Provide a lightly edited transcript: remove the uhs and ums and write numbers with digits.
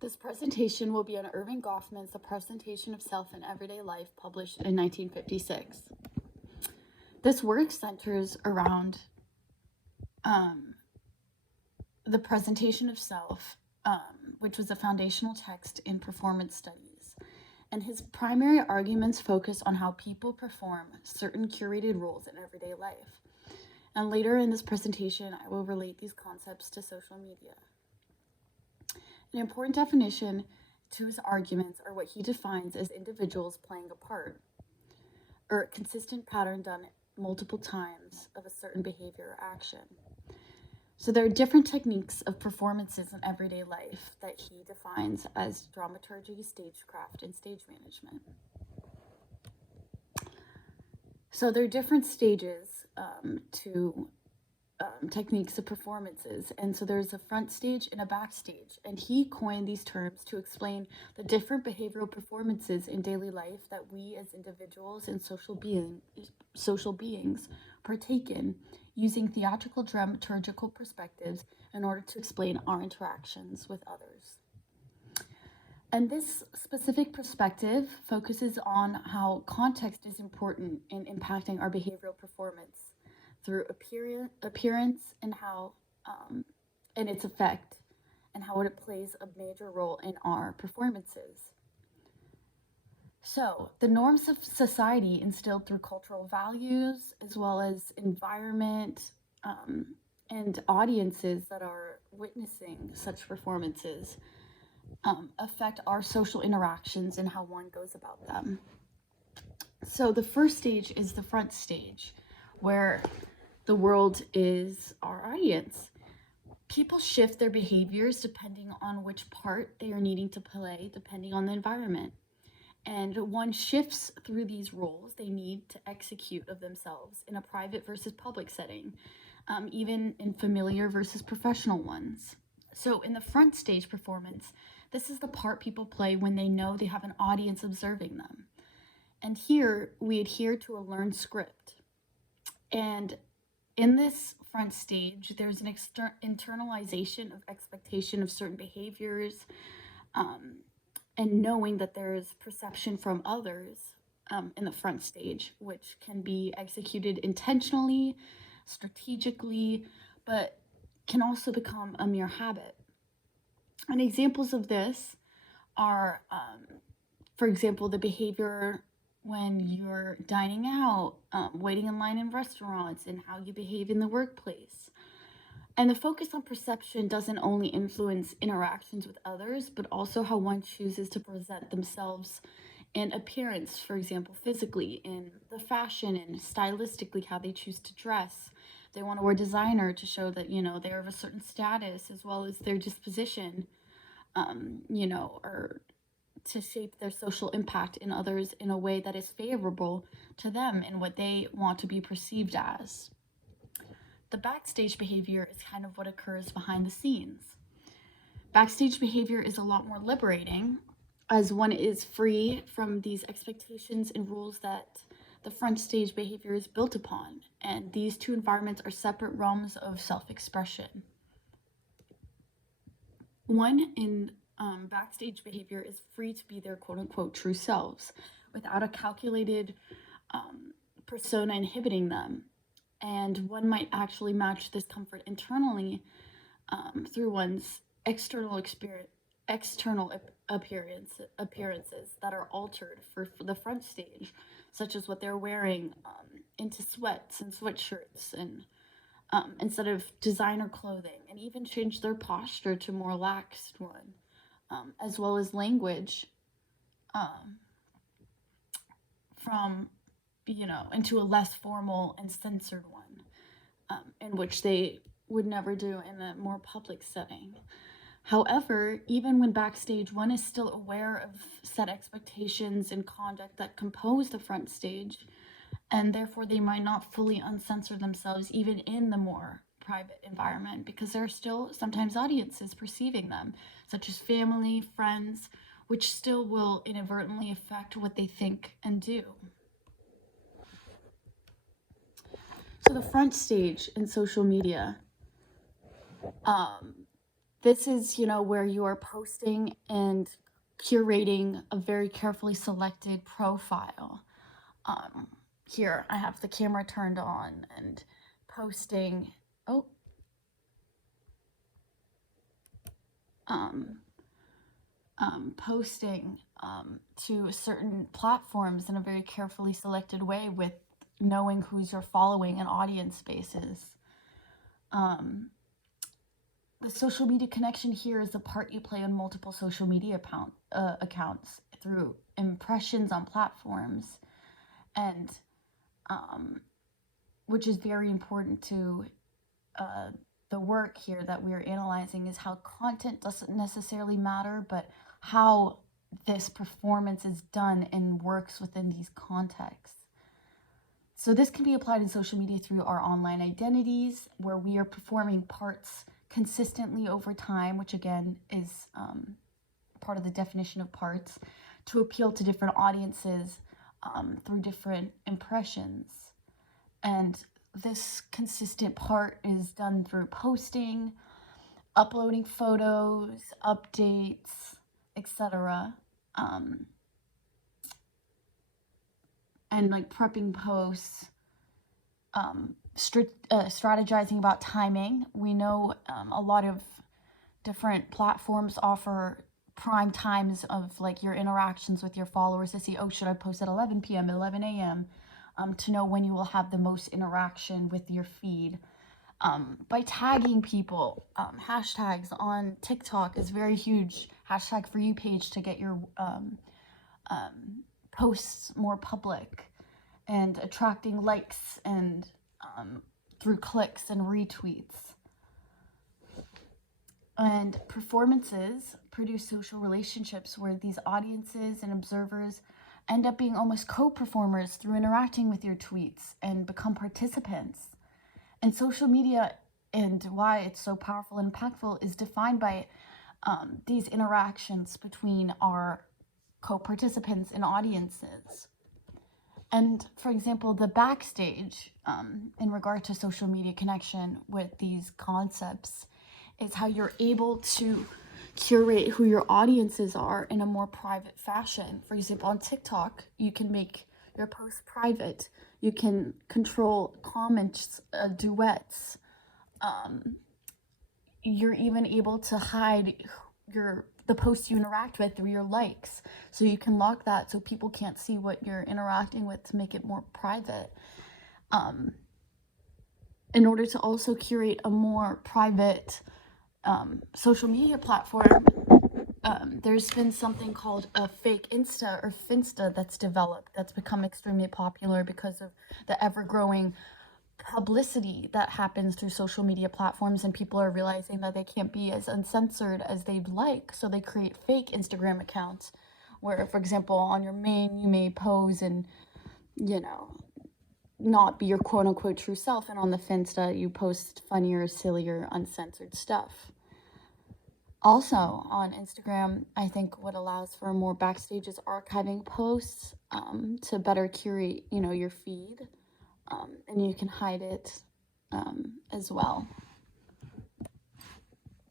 This presentation will be on Irving Goffman's The Presentation of Self in Everyday Life, published in 1956. This work centers around the presentation of self, which was a foundational text in performance studies. And his primary arguments focus on how people perform certain curated roles in everyday life. And later in this presentation, I will relate these concepts to social media. An important definition to his arguments are what he defines as individuals playing a part, or a consistent pattern done multiple times of a certain behavior or action. So there are different techniques of performances in everyday life that he defines as dramaturgy, stagecraft, and stage management. So there are different stages to techniques of performances, and so there's a front stage and a backstage, and he coined these terms to explain the different behavioral performances in daily life that we as individuals and social beings partake in, using theatrical dramaturgical perspectives in order to explain our interactions with others. And this specific perspective focuses on how context is important in impacting our behavioral performance through appearance and how and its effect, and how it plays a major role in our performances. So the norms of society instilled through cultural values, as well as environment and audiences that are witnessing such performances, affect our social interactions and how one goes about them. So the first stage is the front stage, where the world is our audience. People shift their behaviors depending on which part they are needing to play, depending on the environment. And one shifts through these roles they need to execute of themselves in a private versus public setting, even in familiar versus professional ones. So in the front stage performance, this is the part people play when they know they have an audience observing them. And here we adhere to a learned script. And in this front stage, there's an internalization of expectation of certain behaviors, and knowing that there's perception from others in the front stage, which can be executed intentionally, strategically, but can also become a mere habit. And examples of this are, for example, the behavior when you're dining out, waiting in line in restaurants, and how you behave in the workplace. And the focus on perception doesn't only influence interactions with others, but also how one chooses to present themselves in appearance, for example, physically, in the fashion and stylistically, how they choose to dress. They want to wear designer to show that, they're of a certain status, as well as their disposition, or to shape their social impact in others in a way that is favorable to them and what they want to be perceived as. The backstage behavior is kind of what occurs behind the scenes. Backstage behavior is a lot more liberating, as one is free from these expectations and rules that the front stage behavior is built upon, and these two environments are separate realms of self-expression. One in backstage behavior is free to be their quote-unquote true selves without a calculated persona inhibiting them. And one might actually match this comfort internally through one's external appearances that are altered for the front stage, such as what they're wearing into sweats and sweatshirts, and instead of designer clothing, and even change their posture to more relaxed one, as well as language from, into a less formal and censored one, in which they would never do in a more public setting. However, even when backstage, one is still aware of set expectations and conduct that compose the front stage, and therefore they might not fully uncensor themselves even in the more private environment, because there are still sometimes audiences perceiving them, such as family, friends, which still will inadvertently affect what they think and do. So the front stage in social media This is, where you are posting and curating a very carefully selected profile. Um, Here, I have the camera turned on and posting. Oh, um, posting to certain platforms in a very carefully selected way with knowing who's you're following and audience spaces. Um, the social media connection here is the part you play on multiple social media accounts through impressions on platforms, and um, which is very important to uh, the work here that we're analyzing, is how content doesn't necessarily matter, but how this performance is done and works within these contexts. So this can be applied in social media through our online identities, where we are performing parts consistently over time, which again is part of the definition of parts, to appeal to different audiences through different impressions. And this consistent part is done through posting, uploading photos, updates, etc. And like prepping posts, strategizing about timing. We know a lot of different platforms offer prime times of like your interactions with your followers to see, oh, should I post at 11 p.m., 11 a.m., to know when you will have the most interaction with your feed. By tagging people, hashtags on TikTok is very huge. Hashtag for you page to get your posts more public, and attracting likes and through clicks and retweets. And performances produce social relationships where these audiences and observers end up being almost co-performers through interacting with your tweets and become participants. And social media, and why it's so powerful and impactful, is defined by these interactions between our co-participants and audiences. And for example, the backstage in regard to social media connection with these concepts is how you're able to curate who your audiences are in a more private fashion. For example, on TikTok, you can make your posts private. You can control comments, duets. You're even able to hide the posts you interact with through your likes. So you can lock that so people can't see what you're interacting with to make it more private. In order to also curate a more private social media platform, there's been something called a fake Insta or Finsta that's developed, that's become extremely popular because of the ever-growing publicity that happens through social media platforms, and people are realizing that they can't be as uncensored as they'd like, so they create fake Instagram accounts where, for example, on your main you may pose and not be your quote-unquote true self, and on the Finsta you post funnier, sillier, uncensored stuff. Also on Instagram, I think what allows for more backstage is archiving posts to better curate your feed, and you can hide it as well.